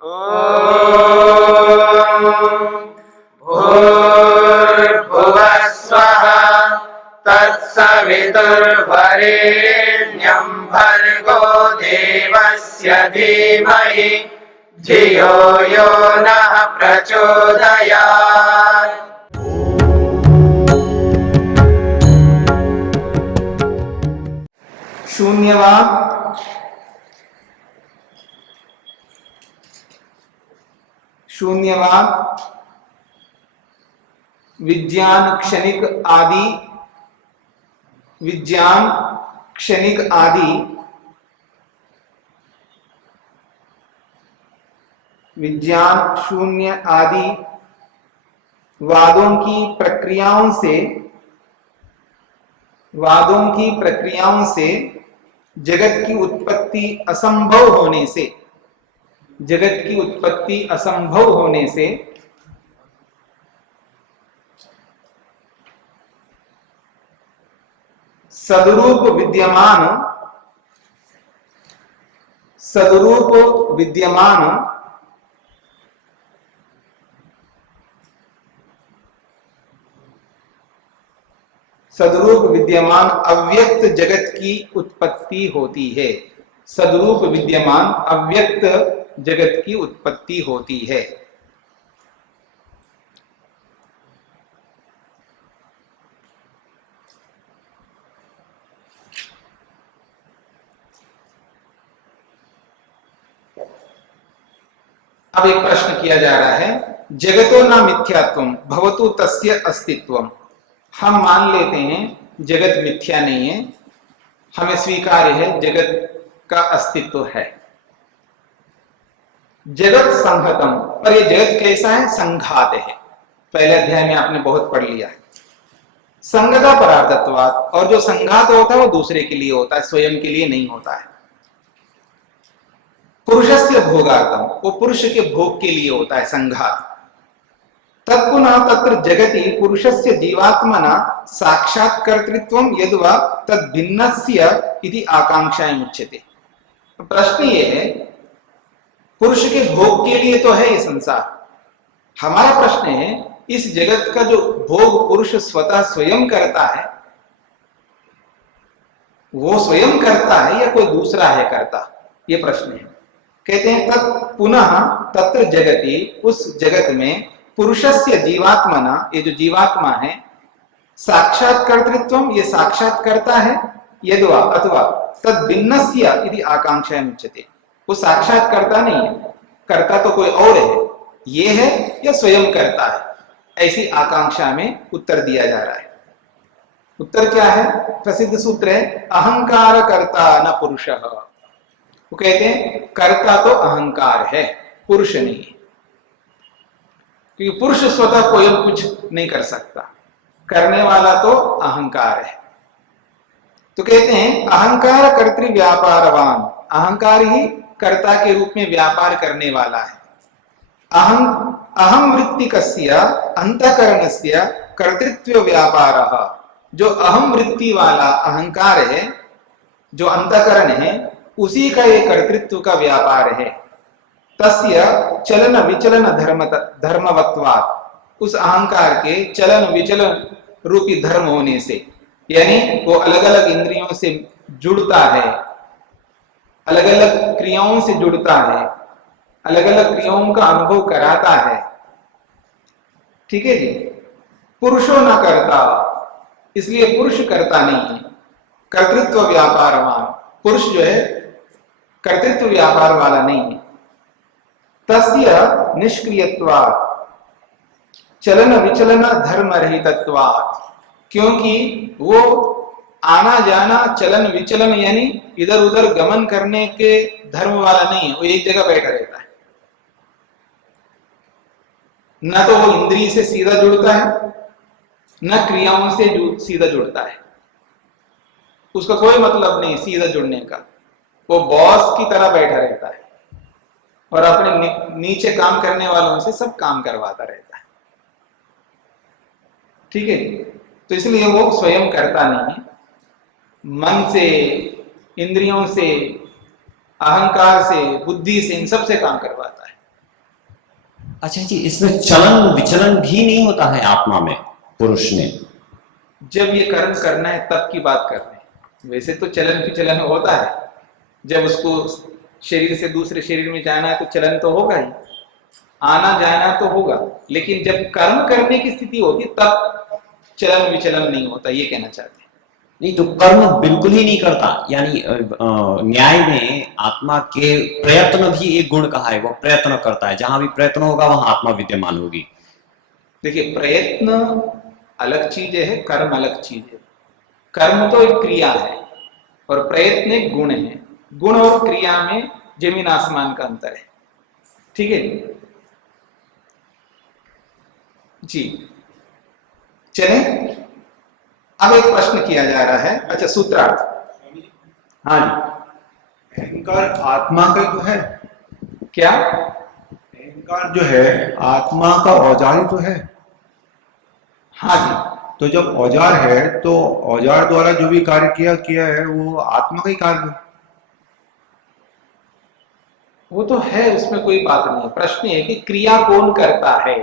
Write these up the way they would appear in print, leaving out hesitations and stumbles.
भूर्भुवः स्वः तत्सवितुर्वरेण्यं भर्गो देवस्य धीमहि धियो यो नः प्रचोदयात्। शून्यवाद विज्ञान क्षणिक आदि विज्ञान शून्य आदि वादों की प्रक्रियाओं से जगत की उत्पत्ति असंभव होने से सदरूप विद्यमान अव्यक्त जगत की उत्पत्ति होती है। सदरूप विद्यमान अव्यक्त जगत की उत्पत्ति होती है। अब एक प्रश्न किया जा रहा है, जगतो न मिथ्यात्वम भवतु तस्य अस्तित्वम। हम मान लेते हैं जगत मिथ्या नहीं है, हमें स्वीकार्य है जगत का अस्तित्व है। जगत संघतम, पर यह जगत कैसा है? संघात है। पहले अध्याय में आपने बहुत पढ़ लिया है। संगता परार्थत्वात्, और जो संघात होता है वो दूसरे के लिए होता है, स्वयं के लिए नहीं होता है। पुरुषस्य भोगार्थम, वो पुरुष के भोग के लिए होता है संघात। तत्पुनः तत्र जगति पुरुषस्य जीवात्मना साक्षात्कर्तृत्वं यद्वा तद्भिन्नस्य इति आकांक्षायाम् उच्यते। प्रश्न ये है, पुरुष के भोग के लिए तो है ये संसार। हमारा प्रश्न है, इस जगत का जो भोग पुरुष स्वतः स्वयं करता है, वो स्वयं करता है या कोई दूसरा है करता? ये प्रश्न है। कहते हैं तत् पुनः तत्र जगति, उस जगत में पुरुषस्य जीवात्मना, ये जो जीवात्मा है, साक्षात्कर्तृत्वम, ये साक्षात करता है, यद्वा अथवा तद भिन्नस्य इति आकांक्षायाम् उच्यते। वो साक्षात करता नहीं है, करता तो कोई और है, ये है या स्वयं करता है, ऐसी आकांक्षा में उत्तर दिया जा रहा है। उत्तर क्या है? प्रसिद्ध सूत्र है, अहंकार कर्ता न पुरुषः। वो कहते हैं कर्ता तो अहंकार है, पुरुष नहीं है, क्योंकि पुरुष स्वतः कोई कुछ नहीं कर सकता, करने वाला तो अहंकार है। तो कहते हैं अहंकार कर्तृ व्यापारवान, अहंकार ही कर्ता के रूप में व्यापार करने वाला है। अहम वृत्तिकस्य अंतःकरणस्य कर्तृत्व व्यापारः, जो अहम वृत्ति वाला अहंकार है, जो अंतःकरण है, उसी का ये कर्तृत्व का व्यापार है। तस्य चलन विचलन धर्मवत्वात्, उस अहंकार के चलन विचलन रूपी धर्म होने से, यानी वो अलग अलग इंद्रियों से जुड़ता है, अलग अलग क्रियाओं से जुड़ता है, अलग अलग क्रियाओं का अनुभव कराता है। ठीक है जी। पुरुषो न करता, इसलिए पुरुष करता नहीं है। कर्तृत्व व्यापारवान, पुरुष जो है कर्तृत्व व्यापार वाला नहीं है। तस्य निष्क्रियत्वात् चलन विचलन धर्म रहितत्वात्, क्योंकि वो आना जाना चलन विचलन यानी इधर उधर गमन करने के धर्म वाला नहीं है, वो एक जगह बैठा रहता है। न तो वो इंद्रिय से सीधा जुड़ता है, न क्रियाओं से सीधा जुड़ता है। उसका कोई मतलब नहीं सीधा जुड़ने का, वो बॉस की तरह बैठा रहता है और अपने नीचे काम करने वालों से सब काम करवाता रहता है। ठीक है, तो इसलिए वो स्वयं करता नहीं है, मन से, इंद्रियों से, अहंकार से, बुद्धि से, इन सब से काम करवाता है। अच्छा जी, इसमें चलन विचलन भी नहीं होता है आत्मा में पुरुष ने? जब ये कर्म करना है तब की बात कर रहे हैं। वैसे तो चलन विचलन होता है, जब उसको शरीर से दूसरे शरीर में जाना है तो चलन तो होगा ही, आना जाना तो होगा, लेकिन जब कर्म करने की स्थिति होगी तब चलन विचलन नहीं होता, ये कहना चाहते हैं। नहीं तो कर्म बिल्कुल ही नहीं करता, यानी न्याय में आत्मा के प्रयत्न भी एक गुण कहा है, वो प्रयत्न करता है, जहां भी प्रयत्न होगा वहां आत्मा विद्यमान होगी। देखिए, प्रयत्न अलग चीज है, कर्म अलग चीज है। कर्म तो एक क्रिया है और प्रयत्न एक गुण है। गुण और क्रिया में जमीन आसमान का अंतर है, ठीक है जी। चले, अब एक प्रश्न किया जा रहा है। अच्छा, सूत्रार्थ। हाँ जी। अहंकार आत्मा का ही तो है। क्या? अहंकार जो है आत्मा का औजार ही तो है। हाँ जी। तो जब औजार है तो औजार द्वारा जो भी कार्य किया है वो आत्मा का ही कार्य है। वो तो है, उसमें कोई बात नहीं है। प्रश्न है कि क्रिया कौन करता है?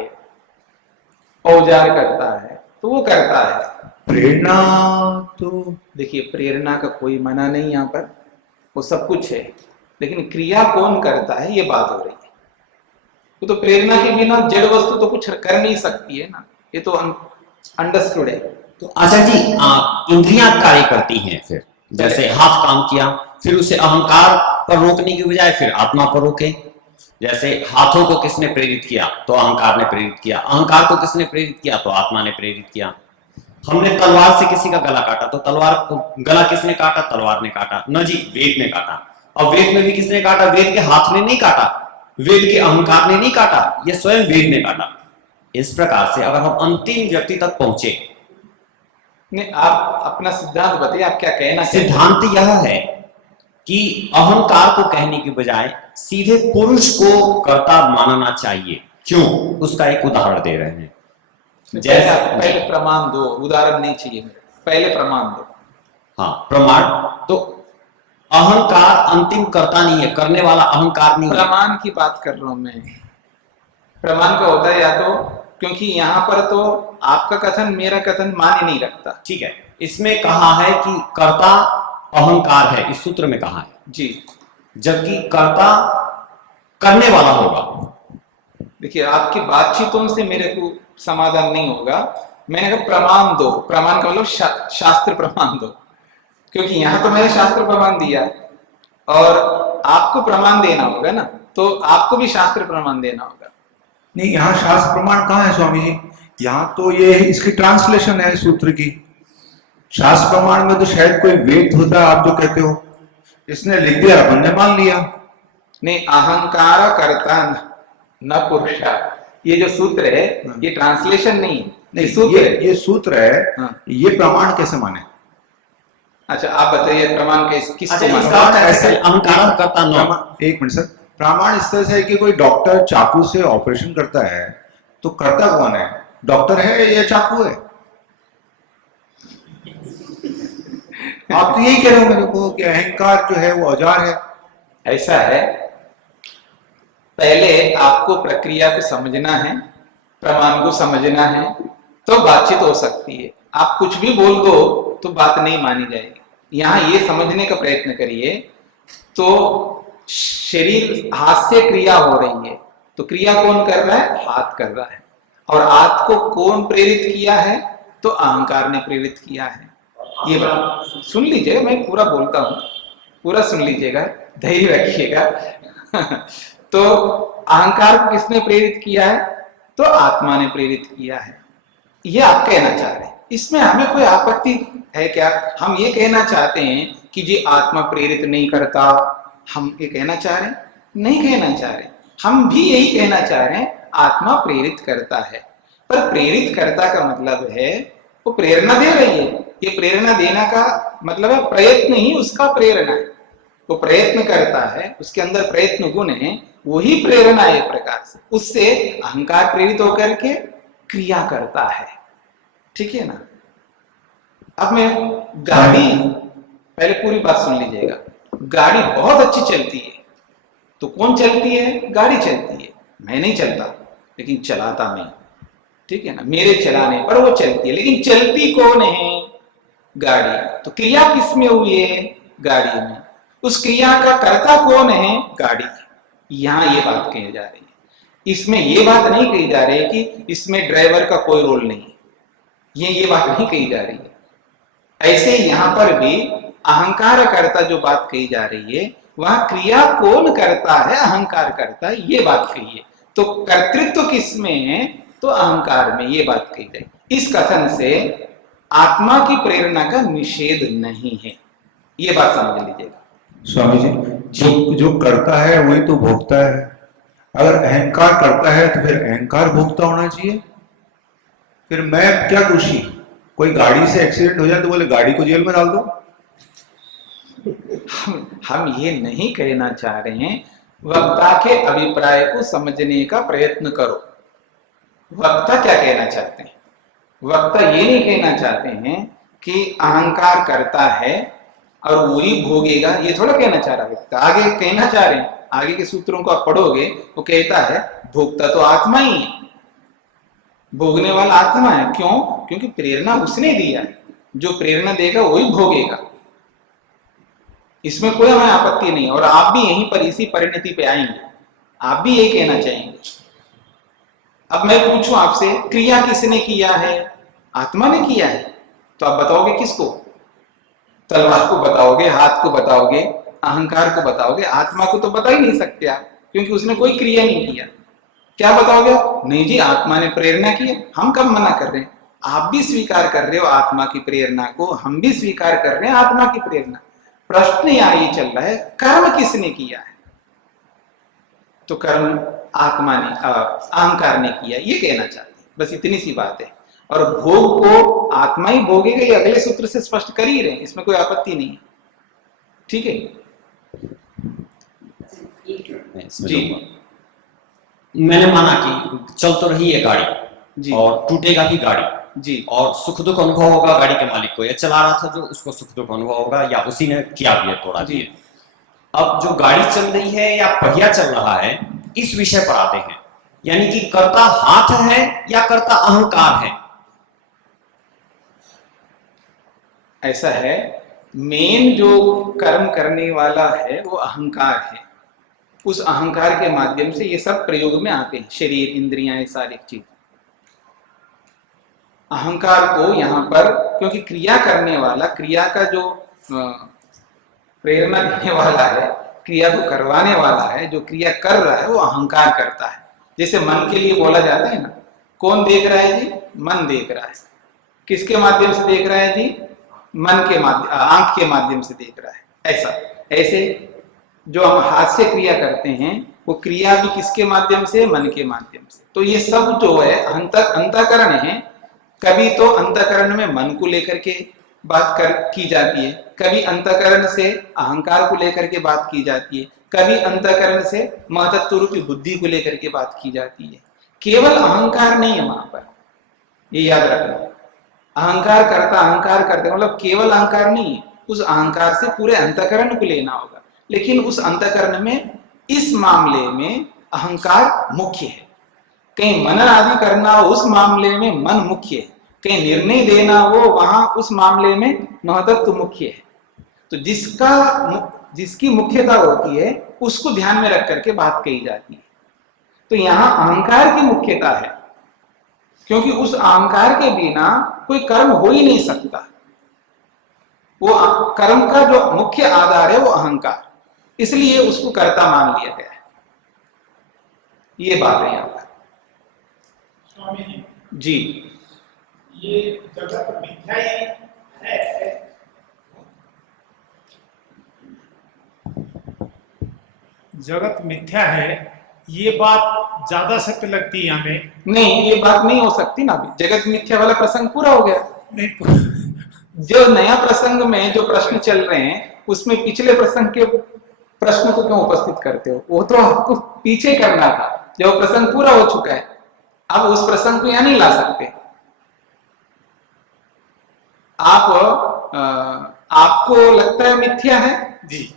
औजार करता है तो वो करता है। प्रेरणा तो देखिए, प्रेरणा का कोई मना नहीं यहाँ पर, वो सब कुछ है, लेकिन क्रिया कौन करता है ये बात हो रही है। वो तो प्रेरणा के बिना जड़ वस्तु तो कुछ कर नहीं सकती है ना, ये तो अंडरस्टूड है। तो आचार्य जी, इंद्रियां कार्य करती हैं, फिर जैसे हाथ काम किया, फिर उसे अहंकार पर रोकने की बजाय फिर आत्मा पर रोके। जैसे हाथों को किसने प्रेरित किया? तो अहंकार ने प्रेरित किया। अहंकार को किसने प्रेरित किया? तो आत्मा ने प्रेरित किया। हमने तलवार से किसी का गला काटा, तो तलवार को गला किसने काटा? तलवार ने काटा न जी, वेद ने काटा। और वेद में भी किसने काटा? वेद के हाथ ने नहीं काटा, वेद के अहंकार ने नहीं काटा, ये स्वयं वेद ने काटा। इस प्रकार से अगर हम अंतिम व्यक्ति तक पहुंचे, नहीं, आप अपना सिद्धांत बताइए, आप क्या कहना चाहते हैं? सिद्धांत यह है कि अहंकार को कहने के बजाय सीधे पुरुष को कर्ता मानना चाहिए। क्यों? उसका एक उदाहरण दे रहे हैं। जैसे पहले प्रमाण दो, उदाहरण नहीं चाहिए, पहले प्रमाण दो। हाँ, प्रमाण। तो अहंकार अंतिम कर्ता नहीं है, करने वाला अहंकार नहीं है। प्रमाण की बात कर रहा हूं मैं। प्रमाण का होता है या तो, क्योंकि यहाँ पर तो आपका कथन मेरा कथन मान ही नहीं रखता। ठीक है, इसमें कहा है कि कर्ता अहंकार है, इस सूत्र में कहा है जी, जबकि कर्ता करने वाला होगा। देखिए, आपकी बातचीतों से मेरे को समाधान नहीं होगा। मैंने कहा प्रमाण दो, प्रमाण का मतलब शास्त्र प्रमाण दो, क्योंकि यहां तो मैंने शास्त्र प्रमाण दिया और आपको प्रमाण देना होगा ना, तो आपको भी शास्त्र प्रमाण देना होगा। नहीं, यहाँ शास्त्र प्रमाण कहाँ है स्वामी जी? यहाँ तो ये इसकी ट्रांसलेशन है सूत्र की। शास्त्र प्रमाण में तो शायद कोई वेद होता है, आप जो कहते हो, इसने लिख दिया, अपन ने मान लिया। नहीं, अहंकार करता न पुरुषा, ये जो सूत्र है ये ट्रांसलेशन नहीं है, नहीं, सूत्र है। ये सूत्र है। हाँ। ये प्रमाण कैसे माने? अच्छा, आप बताइए प्रमाण किसको अच्छा, मानो? इसका अर्थ ऐसे अहंकार करता न। एक मिनट सर, प्रमाण इस तरह से है कि कोई डॉक्टर चाकू से ऑपरेशन करता है तो करता कौन है? डॉक्टर है या चाकू है? आप तो यही कह रहे हो मेरे को कि अहंकार जो है वो औजार है। ऐसा है, पहले आपको प्रक्रिया को समझना है, प्रमाण को समझना है, तो बातचीत हो सकती है। आप कुछ भी बोल दो तो बात नहीं मानी जाएगी। यहां ये समझने का प्रयत्न करिए, तो शरीर हाथ से क्रिया हो रही है, तो क्रिया कौन कर रहा है? हाथ कर रहा है। और हाथ को कौन प्रेरित किया है? तो अहंकार ने प्रेरित किया है। ये बात सुन लीजिएगा, मैं पूरा बोलता हूं, पूरा सुन लीजिएगा, धैर्य रखिएगा। तो अहंकार को किसने प्रेरित किया है? तो आत्मा ने प्रेरित किया है। ये आप कहना चाह रहे हैं, इसमें हमें कोई आपत्ति है क्या? हम ये कहना चाहते हैं कि जी आत्मा प्रेरित नहीं करता, हम ये कहना चाह रहे हैं? नहीं कहना चाह रहे, हम भी यही कहना चाह रहे हैं, आत्मा प्रेरित करता है। पर प्रेरित करता का मतलब है वो प्रेरणा दे रही है। ये प्रेरणा देना का मतलब है प्रयत्न ही उसका प्रेरणा है। वो प्रयत्न करता है, उसके अंदर प्रयत्न गुण है, वही प्रेरणा है। एक प्रकार से उससे अहंकार प्रेरित होकर के क्रिया करता है, ठीक है ना? अब मैं गाड़ी, पहले पूरी बात सुन लीजिएगा। गाड़ी बहुत अच्छी चलती है, तो कौन चलती है? गाड़ी चलती है, मैं नहीं चलता। लेकिन चलाता मैं, ठीक है ना, मेरे चलाने पर वो चलती है, लेकिन चलती कौन है? गाड़ी। तो क्रिया किसमें हुई है? गाड़ी में। उस क्रिया का कर्ता कौन है? गाड़ी। यहां ये बात कही जा रही है। इसमें ये बात नहीं कही जा रही है कि इसमें ड्राइवर का कोई रोल नहीं है, ये बात नहीं कही जा रही है। ऐसे यहां पर भी अहंकार करता जो बात कही जा रही है, वहां क्रिया कौन करता है? अहंकार करता है, ये बात कही है। तो कर्तृत्व किसमें है? तो अहंकार में, ये बात कही गई। इस कथन से आत्मा की प्रेरणा का निषेध नहीं है, ये बात समझ लीजिएगा। स्वामी जी, जो करता है वही तो भोगता है। अगर अहंकार करता है तो फिर अहंकार भोगता होना चाहिए। फिर मैं क्या दोषी? कोई गाड़ी से एक्सीडेंट हो जाए तो बोले गाड़ी को जेल में डाल दो। हम ये नहीं कहना चाह रहे हैं, वक्ता के अभिप्राय को समझने का प्रयत्न करो। वक्ता क्या कहना चाहते हैं? वक्ता ये नहीं कहना चाहते हैं कि अहंकार करता है और वही भोगेगा, ये थोड़ा कहना चाह रहा वक्ता। आगे कहना चाह रहे हैं, आगे के सूत्रों को आप पढ़ोगे, वो कहता है भोगता तो आत्मा ही है, भोगने वाला आत्मा है। क्यों? क्योंकि प्रेरणा उसने दिया है, जो प्रेरणा देगा वही भोगेगा, इसमें कोई हमें आपत्ति नहीं। और आप भी यहीं पर इसी परिणति पे आएंगे, आप भी यही कहना चाहेंगे। अब मैं पूछूं आपसे, क्रिया किसने किया है? आत्मा ने किया है। तो आप बताओगे किसको? तलवार को बताओगे, हाथ को बताओगे, अहंकार को बताओगे? आत्मा को तो बता ही नहीं सकते आप, क्योंकि उसने कोई क्रिया नहीं किया। क्या बताओगे? नहीं जी, आत्मा ने प्रेरणा की। हम कब मना कर रहे हैं? आप भी स्वीकार कर रहे हो आत्मा की प्रेरणा को, हम भी स्वीकार कर रहे हैं आत्मा की प्रेरणा। प्रश्न यहां ये चल रहा है, कर्म किसने किया है? तो कर्म आत्मा ने, अहंकार ने किया, ये कहना चाहते हैं। बस इतनी सी बात है। और भोग को आत्मा ही भोगेगा, ये अगले सूत्र से स्पष्ट कर ही रहे हैं, इसमें कोई आपत्ति नहीं है। ठीक है जी। मैंने माना कि चल तो रही है गाड़ी जी और टूटेगा भी गाड़ी जी, और सुख दुख अनुभव होगा गाड़ी के मालिक को, या चला रहा था जो उसको सुख दुख अनुभव होगा, या उसी ने किया भी है, तोड़ा भी है। अब जो गाड़ी चल रही है या पहिया चल रहा है, इस विषय पर आते हैं। यानी कि कर्ता हाथ है या कर्ता अहंकार है? ऐसा है, मेन जो कर्म करने वाला है वो अहंकार है। उस अहंकार के माध्यम से ये सब प्रयोग में आते हैं, शरीर, इंद्रियां, सारी चीज। अहंकार को यहाँ पर, क्योंकि क्रिया करने वाला, क्रिया का जो प्रेरणा देने वाला है, क्रिया को करवाने वाला है, जो क्रिया कर रहा है वो अहंकार करता है। जैसे मन के लिए बोला जाता है ना, कौन देख रहा है जी? मन देख रहा है। किसके माध्यम से देख रहा है जी? मन के माध्यम, आंख के माध्यम से देख रहा है। ऐसा, ऐसे जो हम हाथ से क्रिया करते हैं, वो क्रिया भी किसके माध्यम से? मन के माध्यम से। तो ये सब जो है अंतःकरण है। कभी तो अंतःकरण में मन को लेकर के बात की जाती है, कभी अंतःकरण से अहंकार को लेकर के बात की जाती है, कभी अंतःकरण से महतत्व रूपी बुद्धि को लेकर के बात की जाती है। केवल अहंकार नहीं है वहां पर, ये याद रखना। अहंकार करते मतलब केवल अहंकार नहीं है, उस अहंकार से पूरे अंतःकरण को लेना होगा। लेकिन उस अंतःकरण में, इस मामले में अहंकार मुख्य है। कहीं मनन आदि करना हो, उस मामले में मन मुख्य है। कहीं निर्णय देना हो, वहां उस मामले में महतत्व मुख्य है। तो जिसकी मुख्यता होती है, उसको ध्यान में रख करके बात कही जाती है। तो यहां अहंकार की मुख्यता है, क्योंकि उस अहंकार के बिना कोई कर्म हो ही नहीं सकता। वो कर्म का जो मुख्य आधार है वो अहंकार, इसलिए उसको कर्ता मान लिया गया है। ये बात है यहां पर। स्वामी जी, ये जगत मिथ्या ही है। जगत मिथ्या है, ये बात ज्यादा सत्य लगती है हमें। नहीं, ये बात नहीं हो सकती ना। जगत मिथ्या वाला प्रसंग पूरा हो गया। नहीं, जो नया प्रसंग में जो प्रश्न चल रहे हैं, उसमें पिछले प्रसंग के प्रश्न को क्यों उपस्थित करते हो? वो तो आपको पीछे करना था, जब प्रसंग पूरा हो चुका है। अब उस प्रसंग को यहां नहीं ला सकते आप। आपको लगता है मिथ्या है? जी,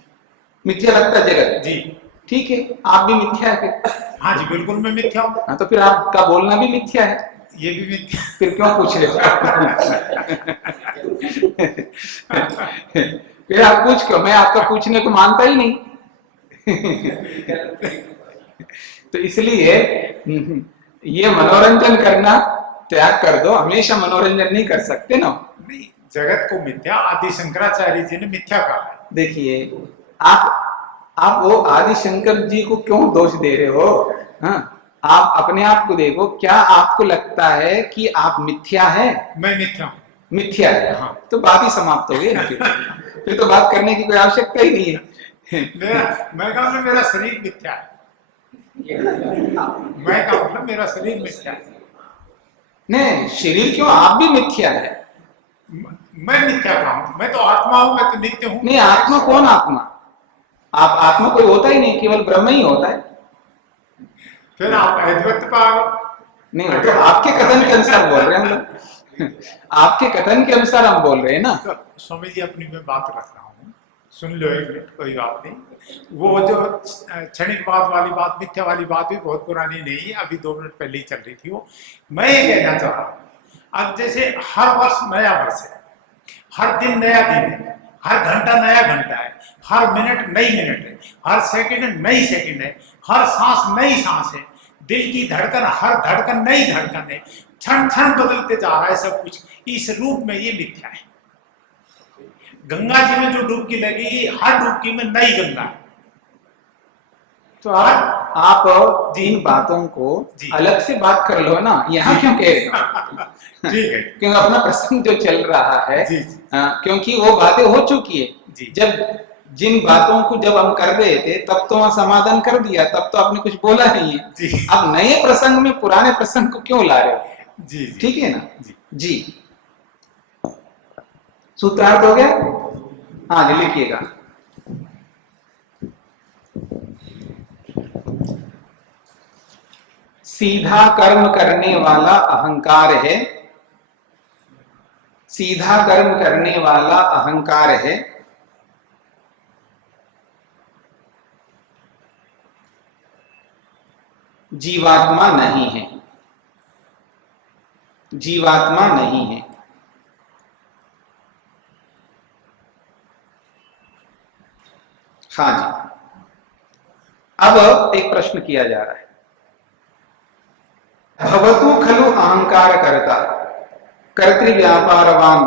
मिथ्या लगता है जगत? जी। ठीक है, आप भी मिथ्या है फिर। हाँ जी, बिल्कुल मैं मिथ्या हूँ। हाँ, तो फिर आपका बोलना भी मिथ्या है, ये भी मिथ्या। फिर क्यों पूछ रहे हो? फिर आप पूछ क्यों? मैं आपका पूछने को मानता ही नहीं। तो इसलिए ये मनोरंजन करना त्याग कर दो, हमेशा मनोरंजन नहीं कर सकते ना। नहीं, जगत को मिथ्या आदि शंकराचार्य जी ने मिथ्या कहा है। देखिए, आप वो आदि शंकर जी को क्यों दोष दे रहे हो? हाँ, आप अपने आप को देखो, क्या आपको लगता है कि आप मिथ्या है? मैं मिथ्या हूँ। मिथ्या है, हाँ। तो बात ही समाप्त हो गई ना। फिर तो बात करने की कोई आवश्यकता ही नहीं है। मैं कहूँ मेरा शरीर मिथ्या है। मैं कहूँ मेरा शरीर मिथ्या है। नहीं, शरीर क्यों, आप भी मिथ्या है। मैं मिथ्या कहूँ, मैं तो आत्मा हूँ, मैं तो नित्य हूँ। नहीं, आत्मा कौन आत्मा? आप आत्मा कोई होता ही नहीं, केवल ब्रह्म ही होता है। फिर आप अद्वैत पाओ। नहीं, तो आपके कथन के अनुसार बोल रहे हैं हम लोग। आपके कथन के अनुसार हम बोल रहे हैं ना। तो स्वामी जी अपनी मैं बात रख रहा हूँ, सुन लो एक मिनट, कोई बात नहीं। वो जो क्षणिकवाद वाली बात, मिथ्या वाली बात भी बहुत पुरानी नहीं है, अभी 2 मिनट पहले ही चल रही थी वो। मैं ये कहना चाह रहा हूँ, अब जैसे हर वर्ष नया वर्ष है, हर दिन नया दिन है, हर घंटा नया घंटा है, हर मिनट नई मिनट है, हर सेकंड नई सेकंड है, हर सांस नई सांस है, दिल की धड़कन, हर धड़कन नई धड़कन है, क्षण क्षण बदलते जा रहा है सब कुछ। इस रूप में ये मिथ्या है। गंगा जी में जो डुबकी लगेगी, हर डुबकी में नई गंगा है। तो आप इन बातों को अलग से बात कर लो ना, यहाँ क्यों कह रहे हो? ठीक है, क्योंकि अपना प्रसंग जो चल रहा है, जी। क्योंकि वो बातें हो चुकी है। जी। जब जिन बातों को जब हम कर रहे थे तब तो वहां समाधान कर दिया, तब तो आपने कुछ बोला नहीं है। जी। अब नए प्रसंग में पुराने प्रसंग को क्यों ला रहे हो? जी। ठीक है ना? जी। जी, सूत्रार्थ हो गया? हाँ जी, लिखिएगा। सीधा कर्म करने वाला अहंकार है, सीधा कर्म करने वाला अहंकार है, जीवात्मा नहीं है, जीवात्मा नहीं है। हाँ जी, अब एक प्रश्न किया जा रहा है। भवतु खलु अहंकार करता कर्तृव्यापारवान,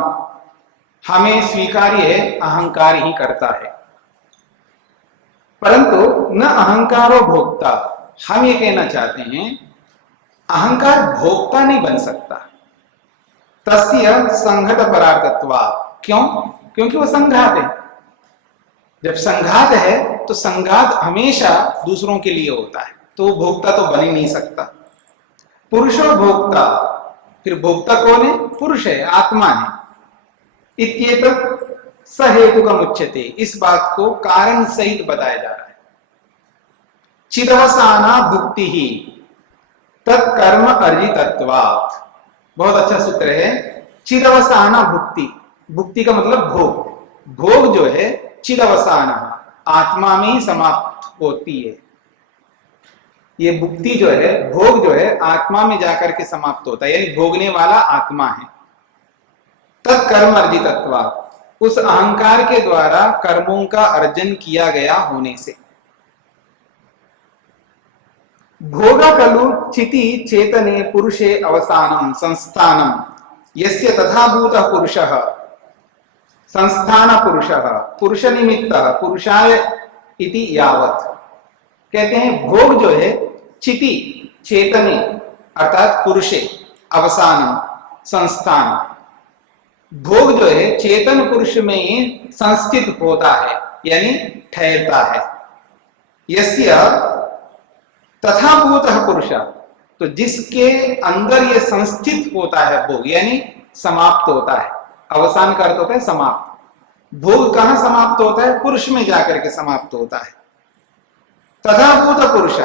हमें स्वीकार्य है अहंकार ही करता है, परंतु न अहंकारो भोक्ता। हम ये कहना चाहते हैं अहंकार भोक्ता नहीं बन सकता। तस्य संघत परार्थत्वा, क्यों? क्योंकि वो संघात है। जब संघात है तो संघात हमेशा दूसरों के लिए होता है, तो वो भोक्ता तो बन ही नहीं सकता। पुरुषो भोक्ता, फिर भोक्ता कौन है? पुरुष है, आत्मा है। इत्येतत् सहेतुकम् उच्यते, इस बात को कारण सहित बताया जा रहा है। चिदवसाना भुक्ति ही तत्कर्म अर्जितत्वात्, बहुत अच्छा सूत्र है। चिदवसाना भुक्ति, भुक्ति का मतलब भोग। भोग जो है चिदवसाना, आत्मा में ही समाप्त होती है। ये भुक्ति जो है, भोग जो है, आत्मा में जाकर के समाप्त होता है, यानी भोगने वाला आत्मा है। तत्कर्म अर्जितत्वात्, उस अहंकार के द्वारा कर्मों का अर्जन किया गया होने से। भोगा खलु चिति चेतने पुरुषे अवसानम संस्थानम, यस्य तथाभूत पुरुषः संस्थान पुरुषः पुरुष निमित्त पुरुषाय इति यावत्। कहते हैं भोग जो है चिति चेतने अर्थात पुरुषे, अवसानम संस्थान, भोग जो है चेतन पुरुष में ही संस्थित होता है, यानी ठहरता है। यस्य तथाभूत पुरुष, तो जिसके अंदर ये संस्थित होता है भोग, यानी समाप्त होता है। अवसान का अर्थ होता है समाप्त। भोग कहां समाप्त होता है? पुरुष में जाकर के समाप्त होता है। तथाभूत पुरुष,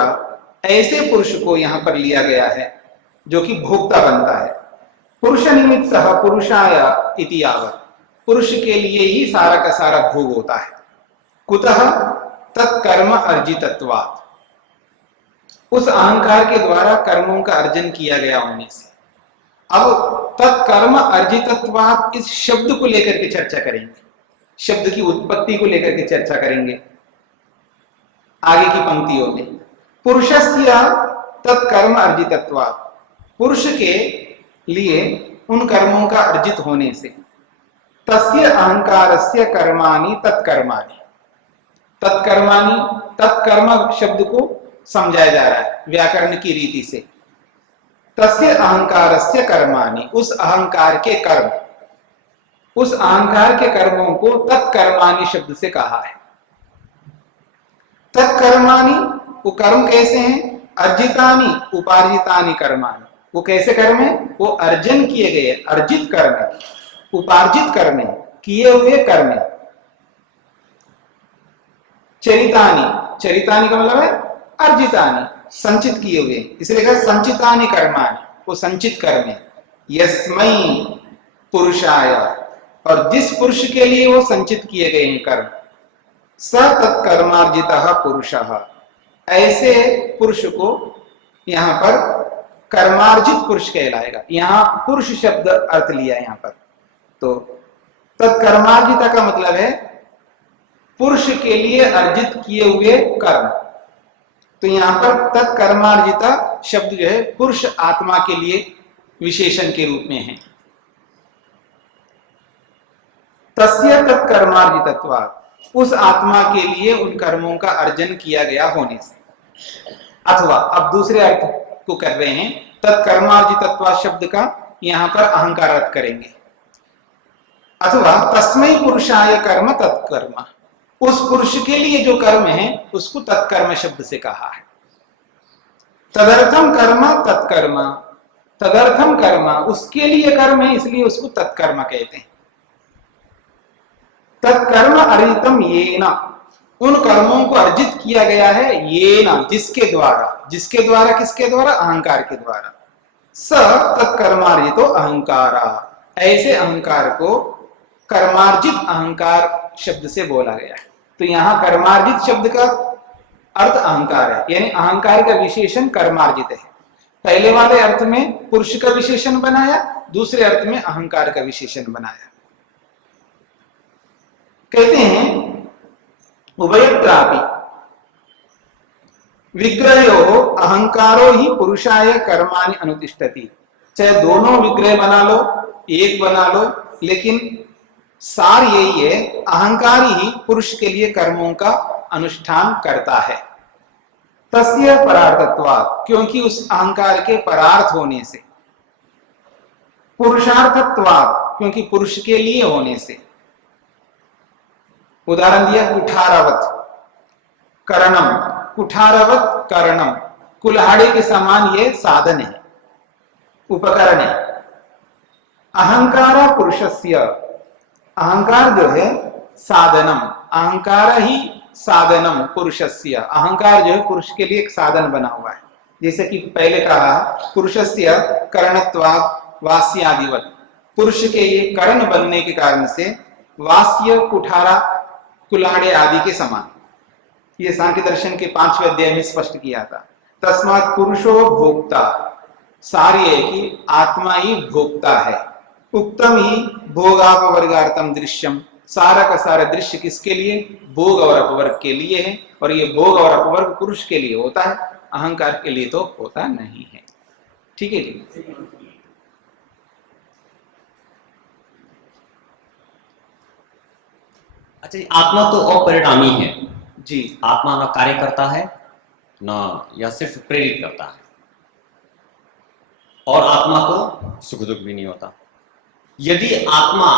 ऐसे पुरुष को यहां पर लिया गया है जो कि भोक्ता बनता है। पुरुष निमित्त पुरुषाय इति यावत्, पुरुष के लिए ही सारा का सारा भोग होता है। कुतः तत्कर्म अर्जितत्वात्, उस अहंकार के द्वारा कर्मों का अर्जन किया गया होने से। अब तत्कर्म अर्जितत्वात् इस शब्द को लेकर के चर्चा करेंगे, शब्द की उत्पत्ति को लेकर के चर्चा करेंगे आगे की पंक्तियों में। पुरुषस्य तत्कर्म अर्जितत्वात्, पुरुष के लिए उन कर्मों का अर्जित होने से। तस्य अहंकारस्य कर्माणि तत्कर्माणि, तत्कर्माणि, तत्कर्म शब्द को समझाया जा रहा है व्याकरण की रीति से। तस्य अहंकारस्य कर्माणि, उस अहंकार के कर्म, उस अहंकार के कर्मों को तत्कर्माणि शब्द से कहा है। तत्कर्माणि, वो कर्म कैसे हैं? अर्जितानि उपार्जितानि कर्माणि, वो कैसे कर्म है? वो अर्जन किए गए, अर्जित कर्म है, उपार्जित कर्म है, किए हुए कर्म है। चरितानि, चरितानि का मतलब है अर्जितानि, संचित किए हुए, इसलिए कहा संचितानि कर्माणि, वो संचित कर्म है। यस्मै पुरुषाय, और जिस पुरुष के लिए वो संचित किए गए हैं कर्म, स तत्कर्मार्जितः पुरुषः, ऐसे पुरुष को यहां पर कर्मार्जित पुरुष कहलाएगा। यहां पुरुष शब्द अर्थ लिया यहां पर, तो तत्कर्मार्जिता का मतलब है पुरुष के लिए अर्जित किए हुए कर्म। तो यहां पर तत्कर्मार्जिता शब्द जो है पुरुष आत्मा के लिए विशेषण के रूप में है। तस्य तत्कर्मार्जितत्वात्, उस आत्मा के लिए उन कर्मों का अर्जन किया गया होने से। अथवा अब दूसरे अर्थ को कर रहे हैं, तत्कर्मार्जितत्वात् शब्द का यहां पर अहंकार अर्थ करेंगे। अथवा तस्मै पुरुषाय कर्म तत्कर्म, उस पुरुष के लिए जो कर्म है उसको तत्कर्म शब्द से कहा है। तदर्थम कर्म तत्कर्म, तदर्थम कर्म, उसके लिए कर्म है इसलिए उसको तत्कर्म कहते हैं। तत्कर्म अर्जितम येन, उन कर्मों को अर्जित किया गया है येन, जिसके द्वारा, जिसके द्वारा, किसके द्वारा? अहंकार के द्वारा। स तत्कर्मार्जितो अहंकारा, ऐसे अहंकार को कर्मार्जित अहंकार शब्द से बोला गया है। तो यहां कर्मार्जित शब्द का अर्थ अहंकार है, यानी अहंकार का विशेषण कर्मार्जित है। पहले वाले अर्थ में पुरुष का विशेषण बनाया, दूसरे अर्थ में अहंकार का विशेषण बनाया। कहते हैं उभयत्रापि विग्रहो अहंकारो ही पुरुषाय कर्माणि अनुतिष्ठति, चाहे दोनों विग्रह बना लो, एक बना लो, लेकिन सार यही है, अहंकार ही पुरुष के लिए कर्मों का अनुष्ठान करता है। तस्य परार्थत्वात्, क्योंकि उस अहंकार के परार्थ होने से। पुरुषार्थत्वात्, क्योंकि पुरुष के लिए होने से। उदाहरण दिया कुठारवत करणम, कुठारवत करणम, कुल्हाड़ी के समान ये साधन है, उपकरण है। अहंकार पुरुषस्य, अहंकार जो है साधनम, अहंकार ही साधनम पुरुषस्य, अहंकार जो है पुरुष के लिए एक साधन बना हुआ है। जैसे कि पहले कहा पुरुषस्य करणत्वात् वास्यादिवत, पुरुष के ये करण बनने के कारण से वास्य कुठारा कुल्हाड़े आदि के समान, ये सांख्य दर्शन के 5वें अध्याय में स्पष्ट किया था। तस्मात् पुरुषो भोक्ता, सारी है कि आत्मा ही भोक्ता है। उक्तम ही भोगापवर्गार्थम दृश्यम, सारा का सारा दृश्य किसके लिए? भोग और अपवर्ग के लिए है, और ये भोग और अपवर्ग पुरुष के लिए होता है, अहंकार के लिए तो होता नहीं है। ठीक है जी। अच्छा, आत्मा तो अपरिणामी है जी, आत्मा ना कार्य करता है ना या सिर्फ प्रेरित करता है, और आत्मा को सुख दुख भी नहीं होता। यदि आत्मा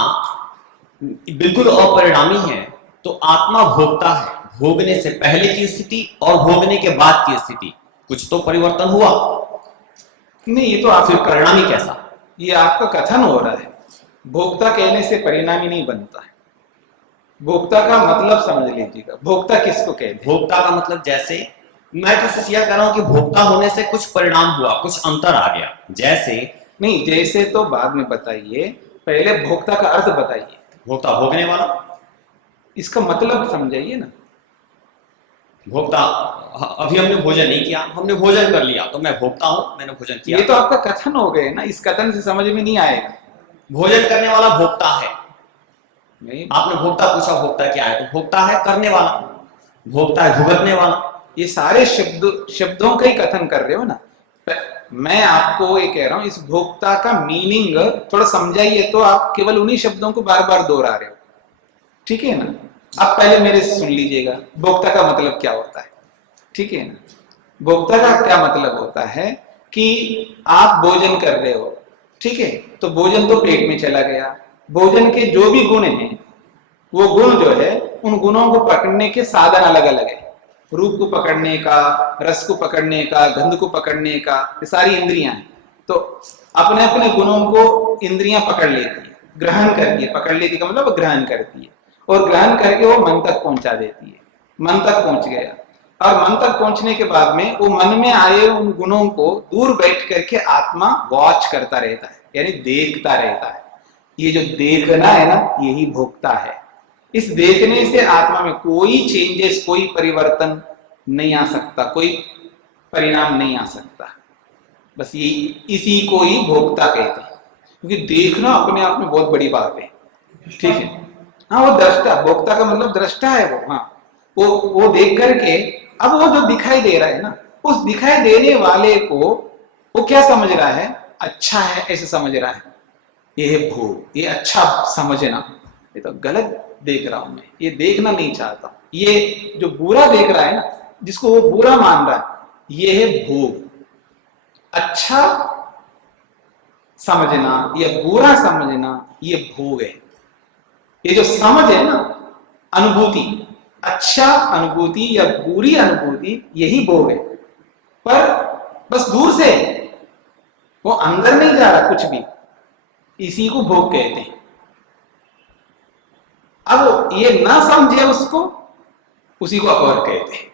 बिल्कुल अपरिणामी है तो आत्मा भोगता है, भोगने से पहले की स्थिति और भोगने के बाद की स्थिति, कुछ तो परिवर्तन हुआ नहीं, ये तो आप फिर परिणामी कैसा? ये आपका कथन हो रहा है। भोक्ता कहने से परिणामी नहीं बनता है। भोक्ता का मतलब समझ लीजिएगा, भोक्ता किसको कहते हैं? भोक्ता का मतलब, जैसे मैं तो सिर्फ यह कह रहा हूं कि भोक्ता होने से कुछ परिणाम हुआ, कुछ अंतर आ गया। जैसे नहीं, जैसे तो बाद में बताइए, पहले भोक्ता का अर्थ बताइए। भोक्ता भोगने वाला, इसका मतलब समझाइए ना। भोक्ता, अभी हमने भोजन नहीं किया, हमने भोजन कर लिया तो मैं भोक्ता हूं, मैंने भोजन किया। ये तो आपका कथन हो गए ना, इस कथन से समझ में नहीं आएगा। भोजन करने वाला भोक्ता है। नहीं, आपने भोक्ता पूछा, भोक्ता क्या है? तो भोक्ता है करने वाला, भोक्ता है भुगतने वाला। ये सारे शब्दों का ही कथन कर रहे हो ना। मैं आपको ये कह रहा हूं, इस भोक्ता का मीनिंग थोड़ा समझाइए, तो आप केवल उन्हीं शब्दों को बार बार दोहरा रहे हो, ठीक है ना। आप पहले मेरे से सुन लीजिएगा, भोक्ता का मतलब क्या होता है, ठीक है ना। भोक्ता का क्या मतलब होता है कि आप भोजन कर रहे हो, ठीक है, तो भोजन तो पेट में चला गया, भोजन के जो भी गुण हैं, वो गुण जो है, उन गुणों को पकड़ने के साधन अलग अलग है। रूप को पकड़ने का, रस को पकड़ने का, गंध को पकड़ने का, ये सारी इंद्रियां हैं। तो अपने अपने गुणों को इंद्रियां पकड़ लेती है, ग्रहण करती है। पकड़ लेती का मतलब ग्रहण करती है, और ग्रहण करके वो मन तक पहुंचा देती है। मन तक पहुंच गया, और मन तक पहुंचने के बाद में वो मन में आए उन गुणों को दूर बैठ करके आत्मा वॉच करता रहता है, यानी देखता रहता है। ये जो देखना है ना, यही भोक्ता है। इस देखने से आत्मा में कोई चेंजेस, कोई परिवर्तन नहीं आ सकता, कोई परिणाम नहीं आ सकता। बस ये इसी को ही भोक्ता कहते हैं, क्योंकि देखना अपने आप में बहुत बड़ी बात है, ठीक है। हाँ, वो दृष्टा, भोक्ता का मतलब दृष्टा है वो। हाँ, वो देख करके, अब वो जो दिखाई दे रहा है ना, उस दिखाई देने वाले को वो क्या समझ रहा है? अच्छा है, ऐसे समझ रहा है। ये है भोग, ये अच्छा समझना। ये तो गलत देख रहा हूं मैं, ये देखना नहीं चाहता। ये जो बुरा देख रहा है ना, जिसको वो बुरा मान रहा है, ये है भोग। अच्छा समझना या बुरा समझना, ये भोग है। ये जो समझ है ना, अनुभूति, अच्छा अनुभूति या बुरी अनुभूति, यही भोग है। पर बस दूर से, वो अंदर नहीं जा रहा कुछ भी, इसी को भोग कहते हैं। अब ये ना समझे उसको, उसी को अपवर कहते हैं।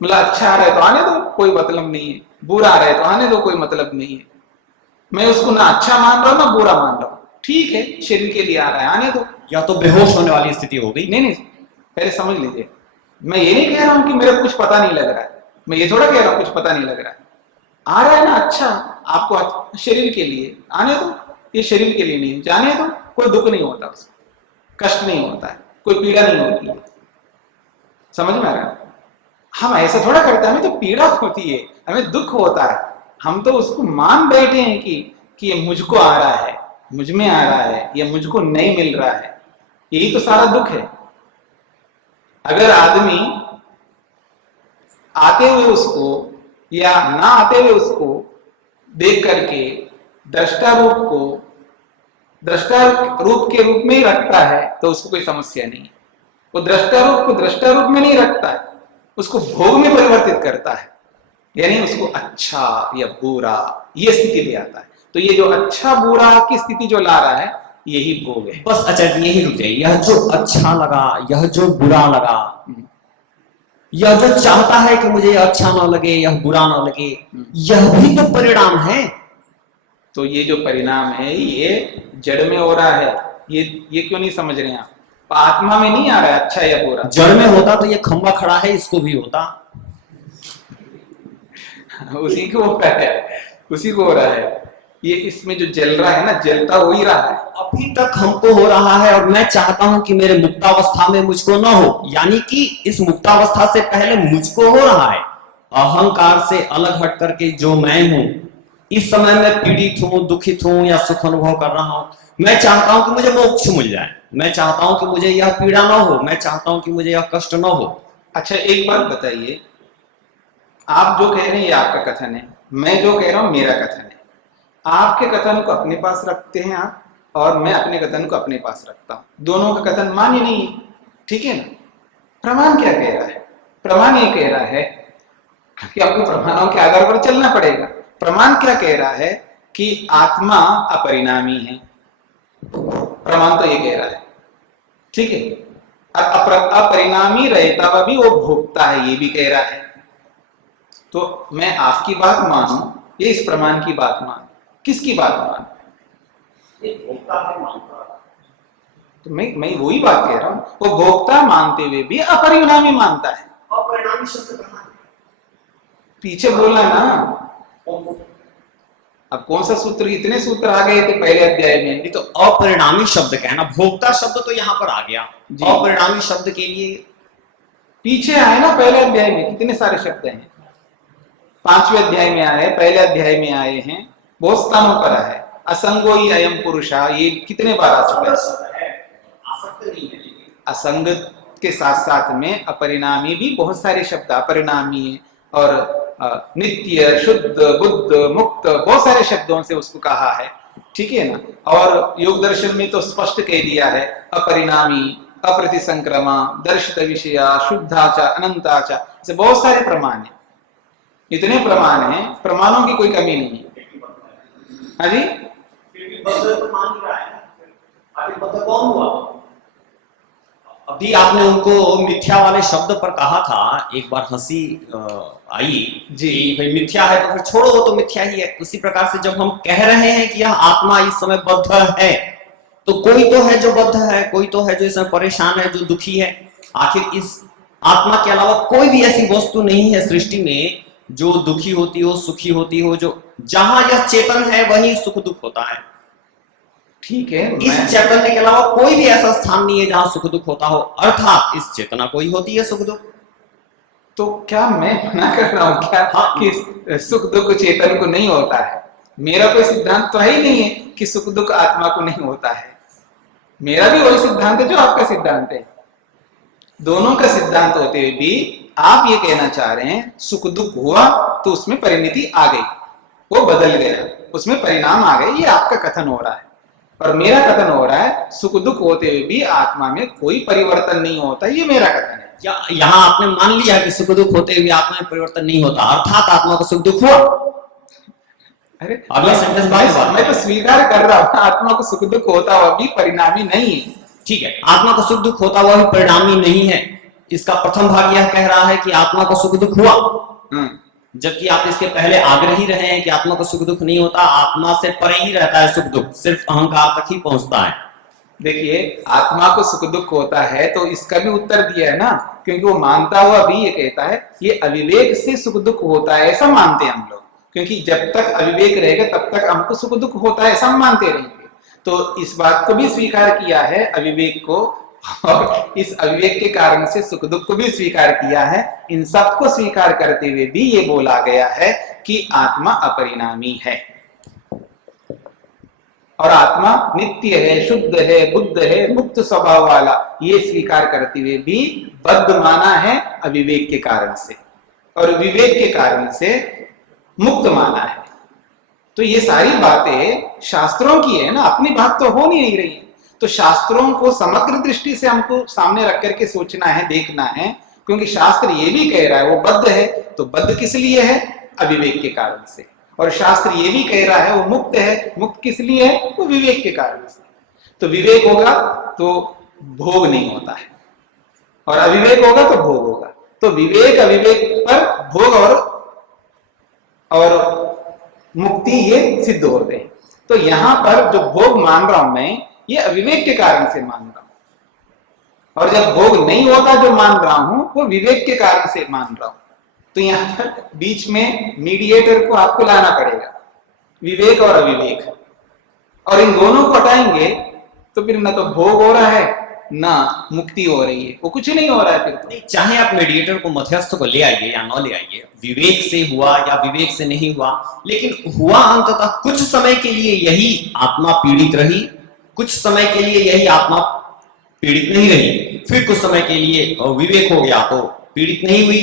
मतलब अच्छा आ रहा है तो आने दो, कोई मतलब नहीं है। बुरा आ रहा है तो आने दो, कोई मतलब नहीं है। मैं उसको ना अच्छा मान रहा हूं ना बुरा मान रहा हूं, ठीक है, शरीर के लिए आ रहा है, आने दो। या तो बेहोश होने वाली स्थिति हो गई। नहीं, पहले समझ लीजिए। मैं ये नहीं कह रहा हूं कि मेरे को कुछ पता नहीं लग रहा है, मैं ये थोड़ा कह रहा हूं कुछ पता नहीं लग रहा है। आ रहा है ना अच्छा, आपको शरीर के लिए, आने दो। ये शरीर के लिए नहीं, जाने दो, कोई दुख नहीं होता उसको, कष्ट नहीं होता है, कोई पीड़ा नहीं होती है। समझ में आ रहा है? हम ऐसा थोड़ा करते हैं, हमें तो पीड़ा होती है, हमें दुख होता है। हम तो उसको मान बैठे हैं कि ये मुझको आ रहा है, मुझ में आ रहा है, या मुझको नहीं मिल रहा है। यही तो सारा दुख है। अगर आदमी आते हुए उसको या ना आते हुए उसको देख करके दृष्टा रूप को दृष्टा रूप के रूप में ही रखता है, तो उसको कोई समस्या नहीं है। वो दृष्टा रूप को दृष्टा रूप में नहीं रखता है, उसको भोग में परिवर्तित करता है, यानी उसको अच्छा या बुरा ये स्थिति ले आता है। तो ये जो अच्छा बुरा की स्थिति जो ला रहा है, यही भोग है। बस आचार्य जी यही रुक जाइए। यह जो अच्छा लगा, यह जो बुरा लगा, यह जो चाहता है कि मुझे यह अच्छा ना लगे, यह बुरा ना लगे, यह भी तो परिणाम है। तो ये जो परिणाम है, ये जड़ में हो रहा है। ये क्यों नहीं समझ रहे हैं आप? आत्मा में नहीं आ रहा है अच्छा या बुरा। जड़ में होता तो ये खंबा खड़ा है, इसको भी होता। उसी को हो रहा है, उसी को हो रहा है। ये इसमें जो जल रहा है ना, जलता हो ही रहा है। अभी तक हमको हो रहा है, और मैं चाहता हूं कि मेरे मुक्तावस्था में मुझको ना हो, यानी कि इस मुक्तावस्था से पहले मुझको हो रहा है। अहंकार से अलग हट करके जो मैं हूं, इस समय मैं पीड़ित हूं, दुखित हूं या सुख अनुभव कर रहा हूं, मैं चाहता हूं कि मुझे मोक्ष मिल जाए, मैं चाहता हूं कि मुझे यह पीड़ा ना हो, मैं चाहता हूं कि मुझे यह कष्ट ना हो। अच्छा, एक बात बताइए, आप जो कह रहे हैं ये आपका कथन है, मैं जो कह रहा हूं मेरा कथन है। आपके कथन को अपने पास रखते हैं आप, और मैं अपने कथन को अपने पास रखता हूं। दोनों का कथन मान्य नहीं है, ठीक है ना। प्रमाण क्या कह रहा है? प्रमाण ये कह रहा है कि आपको प्रमाणों के आधार पर चलना पड़ेगा। प्रमाण क्या कह रहा है कि आत्मा अपरिणामी है। प्रमाण तो ये कह रहा है, ठीक है। अपरिणामी रहता हुआ भी वो भोगता है, ये भी कह रहा है। तो मैं आपकी बात मानूं, ये इस प्रमाण की बात मानूं, किसकी बात मानूं? तो मैं वही बात कह रहा हूं, वो भोक्ता मानते हुए भी अपरिणामी मानता है। अपरिणामी शब्द कहाँ है? पीछे बोला ना, अब कौन सा सूत्र, इतने सूत्र आ गए थे पहले अध्याय में। नहीं तो अपरिणामी शब्द का है ना, भोक्ता शब्द तो यहाँ पर आ गया, जी। अपरिणामी शब्द के लिए पीछे आए ना पहले अध्याय में कितने सारे शब्द हैं, 5वें अध्याय में आए, पहले अध्याय में आए हैं, बहुत स्थानों पर है। असंगो ही अयम पुरुषा, ये कितने बार आ चुका है। आसक्त नहीं है, असंग के साथ साथ में अपरिणामी भी बहुत सारे शब्द, अपरिणामी और नित्य, शुद्ध, बुद्ध, मुक्त, बहुत सारे शब्दों से उसको कहा है, ठीक है ना। और योग दर्शन में तो स्पष्ट कह दिया है, अपरिणामी, अप्रतिसंक्रमा, दर्शित विषया, शुद्धाचा, अनंताचा, ऐसे बहुत सारे प्रमाण हैं। इतने प्रमाण हैं, प्रमाणों की कोई कमी नहीं है। हाँ जी, कौन हुआ? अभी आपने उनको मिथ्या वाले शब्द पर कहा था, एक बार हंसी आई जी। कि भाई मिथ्या है तो फिर छोड़ो, वो तो मिथ्या ही है। उसी प्रकार से जब हम कह रहे हैं कि यह आत्मा इस समय बद्ध है, तो कोई तो है जो बद्ध है, कोई तो है जो इस समय परेशान है, जो दुखी है। आखिर इस आत्मा के अलावा कोई भी ऐसी वस्तु नहीं है सृष्टि में जो दुखी होती हो, सुखी होती हो। जो जहां यह चेतन है वहीं सुख दुख होता है। ठीक है, इस चैतन्य के अलावा कोई भी ऐसा स्थान नहीं है जहां सुख दुख होता हो, अर्थात इस चेतना को ही होती है सुख दुख। तो क्या मैं मना कर रहा हूं क्या कि सुख दुख चेतन को नहीं होता है? मेरा कोई सिद्धांत तो है ही नहीं है कि सुख दुख आत्मा को नहीं होता है। मेरा भी वही सिद्धांत है जो आपका सिद्धांत है। दोनों का सिद्धांत होते हुए भी आप ये कहना चाह रहे हैं सुख दुख हुआ तो उसमें परिणति आ गई, वो बदल गया, उसमें परिणाम आ गए, ये आपका कथन हो रहा है। और मेरा कथन हो रहा है सुख दुख होते हुए भी आत्मा में कोई परिवर्तन नहीं होता, ये मेरा कथन है। यहाँ आपने मान लिया कि सुख दुख होते हुए आत्मा में परिवर्तन नहीं होता, अर्थात आत्मा को सुख दुख हुआ। अरे अगला सेंटेंस मैं तो स्वीकार कर रहा हूँ आत्मा को सुख दुख होता हुआ भी परिणामी नहीं है। ठीक है, आत्मा को सुख दुख होता हुआ भी परिणामी नहीं है। इसका प्रथम भाग यह कह रहा है कि आत्मा को सुख दुख हुआ, जबकि आप इसके पहले आग्रह ही रहे हैं कि आत्मा को सुख दुख नहीं होता, आत्मा से परे ही रहता है सुख दुख, सिर्फ अहंकार तक ही पहुंचता है। देखिए, आत्मा को सुख दुख होता है तो इसका भी उत्तर दिया है ना, क्योंकि वो मानता हुआ भी ये कहता है ये अविवेक से सुख दुख होता है, ऐसा मानते हैं हम लोग। क्योंकि जब तक अविवेक रहेगा तब तक हमको सुख दुख होता है, ऐसा मानते रहेंगे। तो इस बात को भी स्वीकार किया है अविवेक को, और इस अविवेक के कारण से सुख दुख को भी स्वीकार किया है। इन सब को स्वीकार करते हुए भी ये बोला गया है कि आत्मा अपरिणामी है और आत्मा नित्य है, शुद्ध है, बुद्ध है, मुक्त स्वभाव वाला, ये स्वीकार करते हुए भी बद्ध माना है अविवेक के कारण से, और विवेक के कारण से मुक्त माना है। तो ये सारी बातें शास्त्रों की है ना, अपनी बात तो हो नहीं रही है। तो शास्त्रों को समग्र दृष्टि से हमको सामने रख करके सोचना है, देखना है, क्योंकि शास्त्र ये भी कह रहा है वो बद्ध है, तो बद्ध किस लिए है? अविवेक के कारण से। और शास्त्र ये भी कह रहा है वो मुक्त है, मुक्त किस लिए है? वो विवेक के कारण से। तो विवेक होगा तो भोग नहीं होता है, और अविवेक होगा तो भोग होगा। तो विवेक अविवेक पर भोग और मुक्ति ये सिद्ध होते हैं। तो यहां पर जो भोग मान रहा हूं मैं, ये अविवेक के कारण से मान रहा हूं, और जब भोग नहीं होता जो मान रहा हूं वो विवेक के कारण से मान रहा हूं। तो यहां पर बीच में मीडिएटर को आपको लाना पड़ेगा, विवेक और अविवेक, और इन दोनों को हटाएंगे तो फिर ना तो भोग हो रहा है ना मुक्ति हो रही है, वो कुछ नहीं हो रहा है। फिर तो चाहे आप मीडिएटर को, मध्यस्थ को ले आइए या न ले आइए, विवेक से हुआ या विवेक से नहीं हुआ, लेकिन हुआ अंततः कुछ समय के लिए यही आत्मा पीड़ित रही, कुछ समय के लिए यही आत्मा पीड़ित नहीं रही, फिर कुछ समय के लिए विवेक हो गया तो पीड़ित नहीं हुई,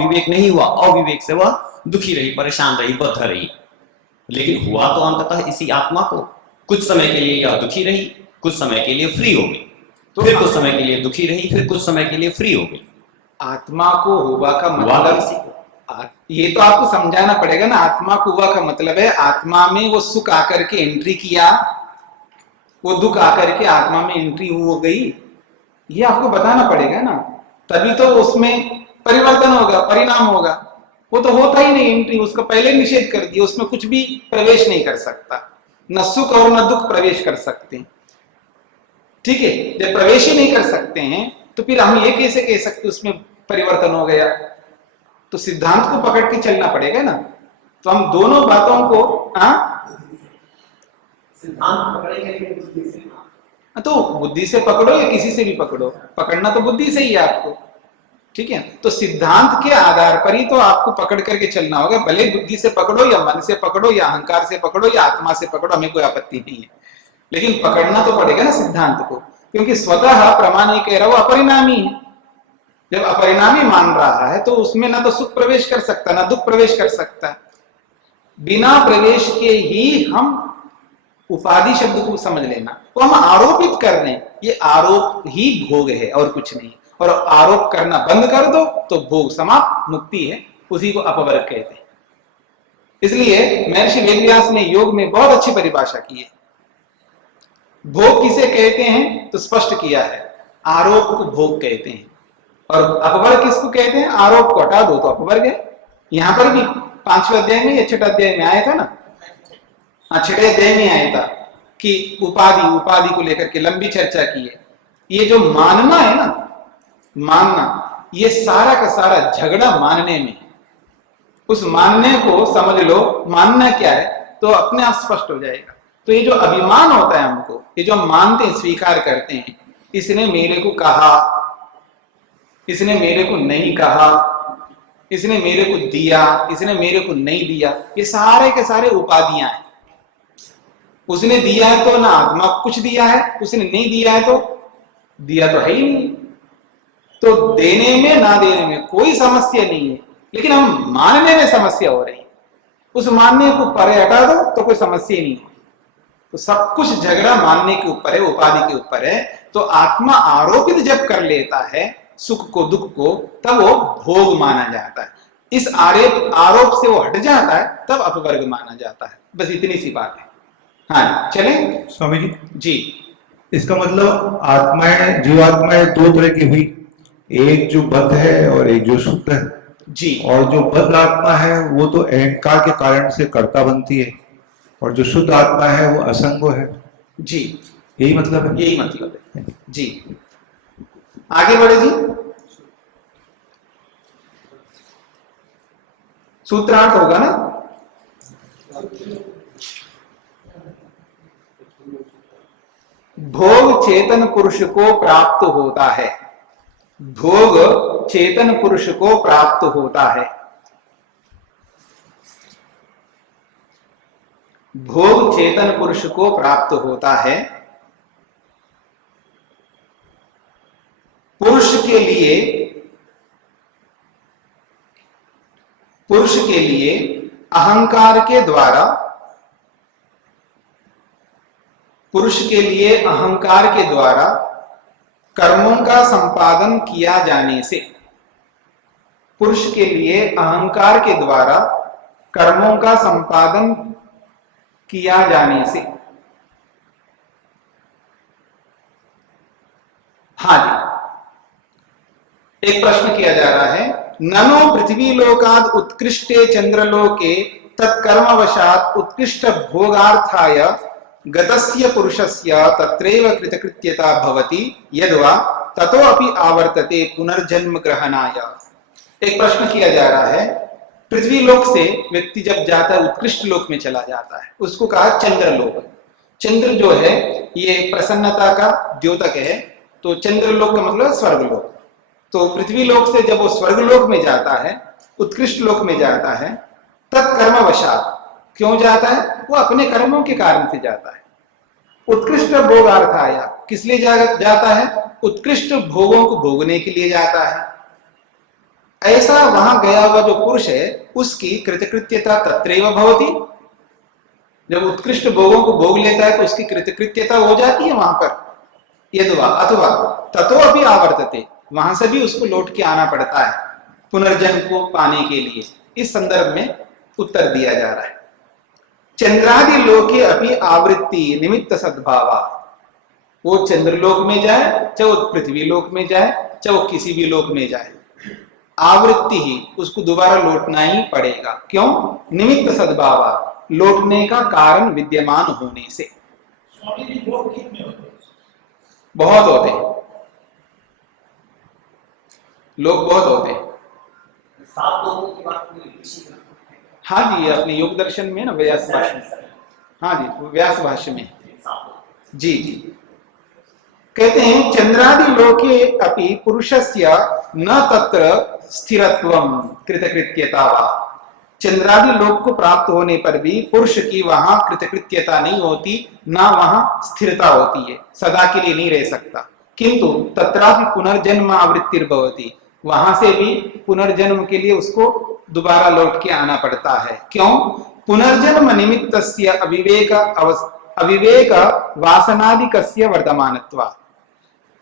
विवेक नहीं हुआ, अविवेक से वह दुखी रही, परेशान रही, बद्ध रही। लेकिन हुआ तो अंततः इसी आत्मा को, कुछ समय के लिए यह दुखी रही, कुछ समय के लिए फ्री हो गई, तो फिर कुछ समय के लिए दुखी रही, फिर कुछ समय के लिए फ्री हो गई। आत्मा को हुआ का मतलब ये तो आपको समझाना पड़ेगा ना। आत्मा को हुआ का मतलब है आत्मा में वो सुख आकर के एंट्री किया, वो दुख आकर के आत्मा में एंट्री हो गई, ये आपको बताना पड़ेगा ना, तभी तो उसमें परिवर्तन होगा, परिणाम होगा। वो तो होता ही नहीं एंट्री, उसका पहले निषेध कर दिया, उसमें कुछ भी प्रवेश नहीं कर सकता, न सुख और न दुख प्रवेश कर सकते। ठीक है, जब प्रवेश ही नहीं कर सकते हैं तो फिर हम ये कैसे कह सकते उसमें परिवर्तन हो गया, तो सिद्धांत को पकड़ के चलना पड़ेगा ना। तो हम दोनों बातों को सिद्धांत पकड़ेंगे तो बुद्धि से पकड़ो या किसी से भी पकड़ो, पकड़ना तो बुद्धि से ही है आपको, ठीक है। तो सिद्धांत के आधार पर ही तो आपको पकड़ करके चलना होगा, भले बुद्धि से पकड़ो या मन से पकड़ो या अहंकार से पकड़ो या आत्मा से पकड़ो, हमें कोई आपत्ति नहीं है, लेकिन पकड़ना तो पड़ेगा ना सिद्धांत को, क्योंकि स्वतः प्रमाण ये कह रहा हो अपरिणामी है। जब अपरिणामी मान रहा है तो उसमें ना तो सुख प्रवेश कर सकता ना दुख प्रवेश कर सकता। बिना प्रवेश के ही हम उपाधि शब्द को समझ लेना, तो हम आरोपित कर रहे हैं, ये आरोप ही भोग है और कुछ नहीं। और आरोप करना बंद कर दो तो भोग समाप्त, मुक्ति है, उसी को अपवर्ग कहते हैं। इसलिए महर्षि वेदव्यास ने योग में बहुत अच्छी परिभाषा की है। भोग किसे कहते हैं तो स्पष्ट किया है, आरोप को भोग कहते हैं, और अपवर्ग किसको कहते हैं, आरोप को हटा दो तो अपवर्ग है। यहां पर भी 5वें अध्याय में या 6ठे अध्याय में आया था ना, हाँ 6ठे अध्याय में आया था कि उपाधि को लेकर के लंबी चर्चा की है। ये जो मानना है ना, मानना, ये सारा का सारा झगड़ा मानने में। उस मानने को समझ लो, मानना क्या है तो अपने आप स्पष्ट हो जाएगा। तो ये जो अभिमान होता है हमको, ये जो हम मानते हैं, स्वीकार करते हैं, इसने मेरे को कहा, इसने मेरे को नहीं कहा, इसने मेरे को दिया, इसने मेरे को नहीं दिया, ये सारे के सारे उपाधियां हैं। उसने दिया है तो ना आत्मा कुछ दिया है, उसने नहीं दिया है तो दिया तो है ही नहीं। तो देने में ना देने में कोई समस्या नहीं है, लेकिन हम मानने में समस्या हो रही है। उस मानने को परे हटा दो तो कोई समस्या ही नहीं है। तो सब कुछ झगड़ा मानने के ऊपर है, उपाधि के ऊपर है। तो आत्मा आरोपित जब कर लेता है सुख को, दुख को, तब वो भोग माना जाता है। इस आरोप से वो हट जाता है तब अपवर्ग माना जाता है। बस इतनी सी बात है। हाँ चले स्वामी जी। जी, इसका मतलब आत्माएं, जीवात्माएं दो तरह की हुई, एक जो बद्ध है और एक जो शुद्ध है जी। और जो बद्ध आत्मा है वो तो अहंकार के कारण से कर्ता बनती है, और जो शुद्ध आत्मा है वो असंग है जी, यही मतलब है? यही मतलब है जी। आगे बढ़े जी, सूत्रार्थ होगा ना। भोग चेतन पुरुष को प्राप्त होता है, भोग चेतन पुरुष को प्राप्त होता है। भोग चेतन पुरुष को प्राप्त होता है। पुरुष के लिए अहंकार के द्वारा, पुरुष के लिए अहंकार के द्वारा कर्मों का संपादन किया जाने से, पुरुष के लिए अहंकार के द्वारा कर्मों का संपादन किया जाने से। हाँ जी, एक प्रश्न किया जा रहा है, ननो पृथ्वी लोकाद उत्कृष्टे चंद्रलोके तत्कर्मवशात उत्कृष्ट भोगार्थाय गतस्य पुरुषस्य तत्रैव कृतकृत्यता भवति यद्वा ततो अपि आवर्तते पुनर्जन्म ग्रहणाय। एक प्रश्न किया जा रहा है, पृथ्वी लोक से व्यक्ति जब जाता है उत्कृष्ट लोक में चला जाता है, उसको कहा चंद्रलोक। चंद्र जो है ये प्रसन्नता का द्योतक है, तो चंद्रलोक का मतलब स्वर्गलोक। तो पृथ्वी लोक से जब वो स्वर्गलोक में जाता है, उत्कृष्ट लोक में जाता है, तत्कर्मवशात, क्यों जाता है, वो अपने कर्मों के कारण से जाता है। उत्कृष्ट भोगार्थ आया, किस लिए जाता है, उत्कृष्ट भोगों को भोगने के लिए जाता है। ऐसा वहां गया हुआ जो पुरुष है उसकी कृतकृत्यता तत्रैव भवति। जब उत्कृष्ट भोगों को भोग लेता है तो उसकी कृतकृत्यता हो जाती है वहां पर। यद्वा अथवा ततो अपि आवर्तते, वहां से भी उसको लौट के आना पड़ता है पुनर्जन्म को पाने के लिए। इस संदर्भ में उत्तर दिया जा रहा है। चंद्रादि लोके अपि आवृत्ति निमित्त सद्भावा, वो चंद्रलोक में जाए चाहे वो पृथ्वी लोक में जाए चाहे वो किसी भी लोक में जाए, आवृत्ति ही, उसको दोबारा लौटना ही पड़ेगा। क्यों, निमित्त सद्भावा, लौटने का कारण विद्यमान होने से। स्वामी जी लोग कितने होते हैं? बहुत होते हैं, लोग बहुत होते हैं। 7 लोगों की बात हुई ऋषि ग्रंथ में। हाँ जी, अपने योग दर्शन में ना व्यास भाष्य में, हाँ जी व्यास भाष्य में, 7 लोग। जी जी। कहते हैं चंद्रादि लोके अपि पुरुषस्य न तत्र स्थिरत्वम कृतकृत्यता वा। चंद्रादि लोक को प्राप्त होने पर भी पुरुष की वहां कृतकृत्यता नहीं होती, ना वहां स्थिरता होती है, सदा के लिए नहीं रह सकता। किंतु तत्रापि पुनर्जन्म आवृत्तिर्भवति, वहां से भी पुनर्जन्म के लिए उसको दोबारा लौट के आना पड़ता है। क्यों? पुनर्जन्म निमित्तस्य अविवेक वासनादिकस्य वर्तमानत्वात्।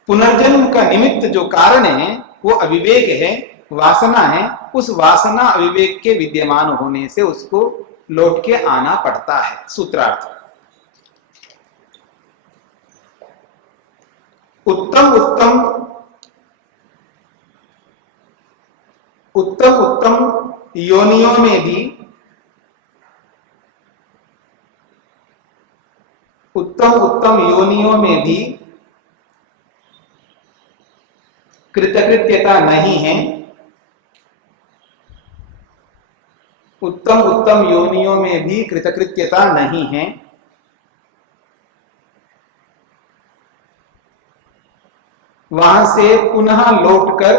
पुनर्जन्म का निमित्त जो कारण है वो अविवेक है, वासना है। उस वासना अविवेक के विद्यमान होने से उसको लौट के आना पड़ता है। सूत्रार्थ उत्तम उत्तम योनियों में भी उत्तम योनियों में भी कृतकृत्यता नहीं है। उत्तम योनियों में भी कृतकृत्यता नहीं है। वहां से पुनः लौटकर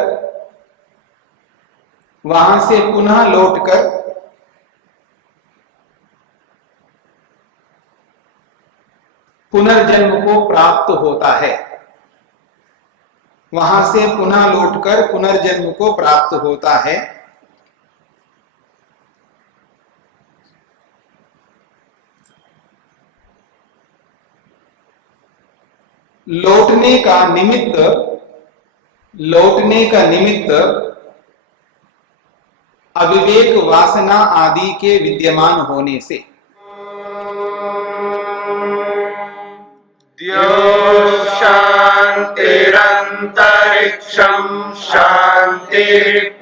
पुनर्जन्म को प्राप्त होता है। वहां से पुनः लौटकर पुनर्जन्म को प्राप्त होता है। लौटने का निमित्त अविवेक वासना आदि के विद्यमान होने से। शांतिरंतरिक्षं शांतिर्पृथिवी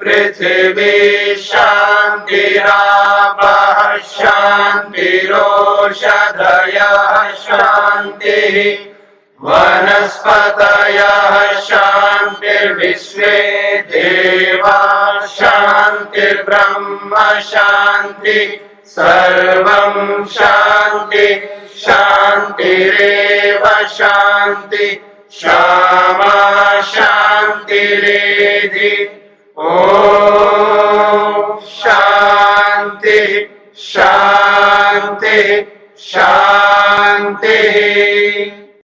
शांतिरापः शांतिरोषधयः शांतिः वनस्पतयः शांतिर्विश्वे देवाः शांतिर्ब्रह्म शांति सर्वं शांति शांतिरेव शांति क्षमा शांतिरेधि। ओम शांति शांति शांति।